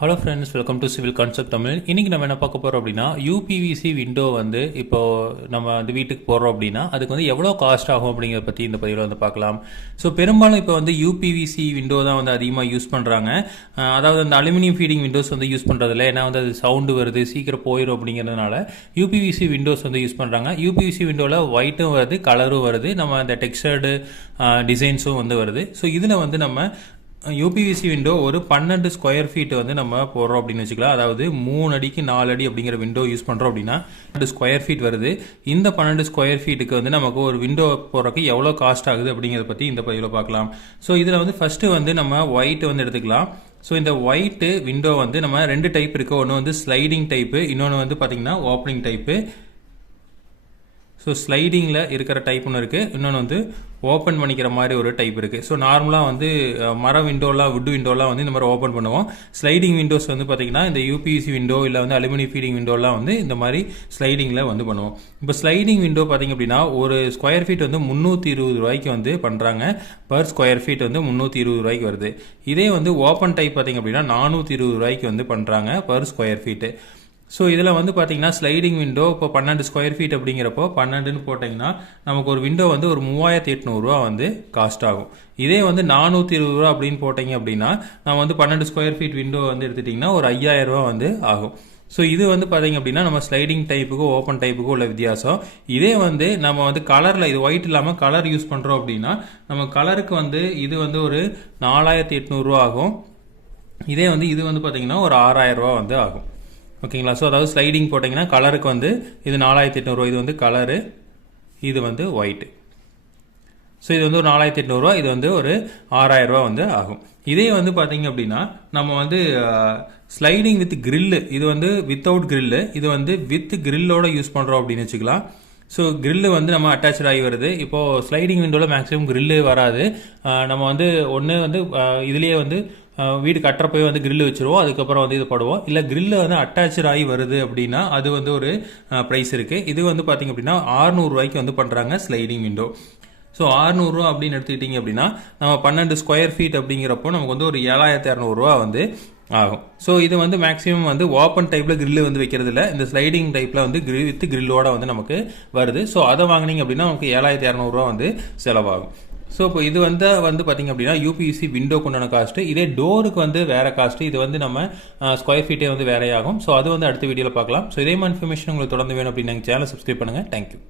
Hello friends, welcome to civil concept Tamil. இன்றைக்கி நம்ம என்ன பார்க்க போகிறோம் அப்படின்னா, யூபிவிசி விண்டோ வந்து இப்போது நம்ம வந்து வீட்டுக்கு போடுறோம் அப்படின்னா அதுக்கு வந்து எவ்வளோ காஸ்ட் ஆகும் அப்படிங்கிறத பற்றி இந்த பதிவில் வந்து பார்க்கலாம். ஸோ பெரும்பாலும் இப்போ வந்து யூபிவிசி விண்டோ தான் வந்து அதிகமாக யூஸ் பண்ணுறாங்க. அதாவது அந்த அலுமினியம் ஃபீடிங் விண்டோஸ் வந்து யூஸ் பண்ணுறதில்ல, ஏன்னா வந்து அது சவுண்டு வருது, சீக்கிரம் போயிடும் அப்படிங்கிறதுனால யூபிவிசி விண்டோஸ் வந்து யூஸ் பண்ணுறாங்க. யூபிவிசி விண்டோவில் ஒயிட்டும் வருது, கலரும் வருது, நம்ம அந்த டெக்ஸ்டர்டு டிசைன்ஸும் வந்து வருது. ஸோ இதில் வந்து நம்ம யூபிவிசி விண்டோ ஒரு 12 ஸ்கொயர் ஃபீட் வந்து நம்ம போடுறோம் அப்படின்னு வச்சுக்கலாம். அதாவது 3 அடிக்கு 4 அடி அப்படிங்கிற விண்டோ யூஸ் பண்ணுறோம் அப்படின்னா 12 ஸ்கொயர் ஃபீட் வருது. இந்த 12 ஸ்கொயர் ஃபீட்டுக்கு வந்து நமக்கு ஒரு விண்டோ போடுறதுக்கு எவ்வளோ காஸ்ட் ஆகுது அப்படிங்கிறத பற்றி இந்த பதிவில் பார்க்கலாம். ஸோ இதில் வந்து ஃபஸ்ட்டு வந்து நம்ம ஒயிட் வந்து எடுத்துக்கலாம். ஸோ இந்த ஒயிட்டு விண்டோ வந்து நம்ம 2 டைப் இருக்குது. ஒன்று வந்து ஸ்லைடிங் டைப்பு, இன்னொன்று வந்து பார்த்திங்கன்னா ஓப்பனிங் டைப்பு. ஸோ ஸ்லைடிங்கில் இருக்கிற டைப் ஒன்று இருக்குது, இன்னொன்று வந்து ஓப்பன் பண்ணிக்கிற மாதிரி ஒரு டைப் இருக்குது. ஸோ நார்மலாக வந்து மர விண்டோலாம், வுட் விண்டோலாம் வந்து இந்த மாதிரி ஓப்பன் பண்ணுவோம். ஸ்லைடிங் விண்டோஸ் வந்து பார்த்திங்கன்னா இந்த யூபிவிசி விண்டோ இல்லை வந்து அலுமினியம் ஃபீடிங் விண்டோலாம் வந்து இந்த மாதிரி ஸ்லைடிங்கில் வந்து பண்ணுவோம். இப்போ ஸ்லைடிங் விண்டோ பார்த்திங்க அப்படின்னா ஒரு ஸ்கொயர் ஃபீட் வந்து 320 ரூபாய்க்கு வந்து பண்ணுறாங்க. பர் ஸ்கொயர் ஃபீட் வந்து 320 ரூபாய்க்கு வருது. இதே வந்து ஓப்பன் டைப் பார்த்திங்க அப்படின்னா 420 ரூபாய்க்கு வந்து பண்ணுறாங்க பர் ஸ்கொயர் ஃபீட்டு. ஸோ இதில் வந்து பார்த்தீங்கன்னா ஸ்லைடிங் விண்டோ இப்போ 12 ஸ்கொயர் ஃபீட் அப்படிங்கிறப்போ 12ன்னு போட்டிங்கன்னா நமக்கு ஒரு விண்டோ வந்து ஒரு 3800 வந்து காஸ்ட் ஆகும். இதே வந்து 420 அப்படின்னு போட்டிங்க அப்படின்னா நம்ம வந்து 12 ஸ்கொயர் ஃபீட் விண்டோ வந்து எடுத்துட்டிங்கன்னா ஒரு 5000 வந்து ஆகும். ஸோ இது வந்து பார்த்தீங்க அப்படின்னா நம்ம ஸ்லைடிங் டைப்புக்கும் ஓப்பன் டைப்புக்கும் உள்ள வித்தியாசம். இதே வந்து நம்ம வந்து கலரில், இது ஒயிட் இல்லாமல் கலர் யூஸ் பண்ணுறோம் அப்படின்னா நம்ம கலருக்கு வந்து இது வந்து ஒரு 4800 ஆகும். இதே வந்து இது வந்து பார்த்தீங்கன்னா ஒரு 6000 வந்து ஆகும். ஓகேங்களா? ஸோ அதாவது ஸ்லைடிங் போட்டிங்கன்னா கலருக்கு வந்து இது 4800, இது வந்து கலரு, இது வந்து ஒயிட்டு. ஸோ இது வந்து ஒரு 4800, இது வந்து ஒரு 6000 வந்து ஆகும். இதே வந்து பார்த்தீங்க அப்படின்னா நம்ம வந்து ஸ்லைடிங் வித் கிரில்லு, இது வந்து வித்தவுட் கிரில்லு, இது வந்து வித் கிரில்லோட யூஸ் பண்ணுறோம் அப்படின்னு வச்சுக்கலாம். ஸோ கிரில்லு வந்து நம்ம அட்டாச் ஆகி வருது. இப்போது ஸ்லைடிங் விண்டோவில் மேக்ஸிமம் கிரில்லு வராது. நம்ம வந்து ஒன்று வந்து இதுலேயே வந்து வீடு கட்டுறப்பவே வந்து கிரில்லு வச்சுருவோம், அதுக்கப்புறம் வந்து இது போடுவோம். இல்லை கிரில்லு வந்து அட்டாச் ஆகி வருது அப்படின்னா அது வந்து ஒரு ப்ரைஸ் இருக்குது. இது வந்து பார்த்திங்க அப்படின்னா 600 ரூபாய்க்கு வந்து பண்ணுறாங்க ஸ்லைடிங் விண்டோ. ஸோ 600 ரூபா அப்படின்னு எடுத்துக்கிட்டிங்க அப்படின்னா நம்ம 12 ஸ்கொயர் ஃபீட் அப்படிங்கிறப்போ நமக்கு வந்து ஒரு 7200 வந்து ஆகும். ஸோ இது வந்து மேக்ஸிமம் வந்து ஓப்பன் டைப்பில் கிரில்லு வந்து வைக்கிறது இல்லை, இந்த ஸ்லைடிங் டைப்பில் வந்து வித் கிரில்லோட வந்து நமக்கு வருது. ஸோ அதை வாங்கினீங்க அப்படின்னா நமக்கு 7200 வந்து செலவாகும். ஸோ இப்போ இது வந்து பார்த்திங்க அப்படின்னா யூபிவிசி விண்டோக்கு உண்டான காஸ்ட்டு. இதே டோருக்கு வந்து வேறு காஸ்ட்டு, இது வந்து நம்ம ஸ்கொயர் ஃபீட்டே வந்து வேறையாகும். ஸோ அது வந்து அடுத்த வீடியோவில் பார்க்கலாம். ஸோ இதே மாதிரி இன்ஃபர்மேஷன் உங்களுக்கு தொடர்ந்து வேணும் அப்படின்னு எங்கள் சேனல் சப்ஸ்கிரைப் பண்ணுங்கள். தேங்க்யூ.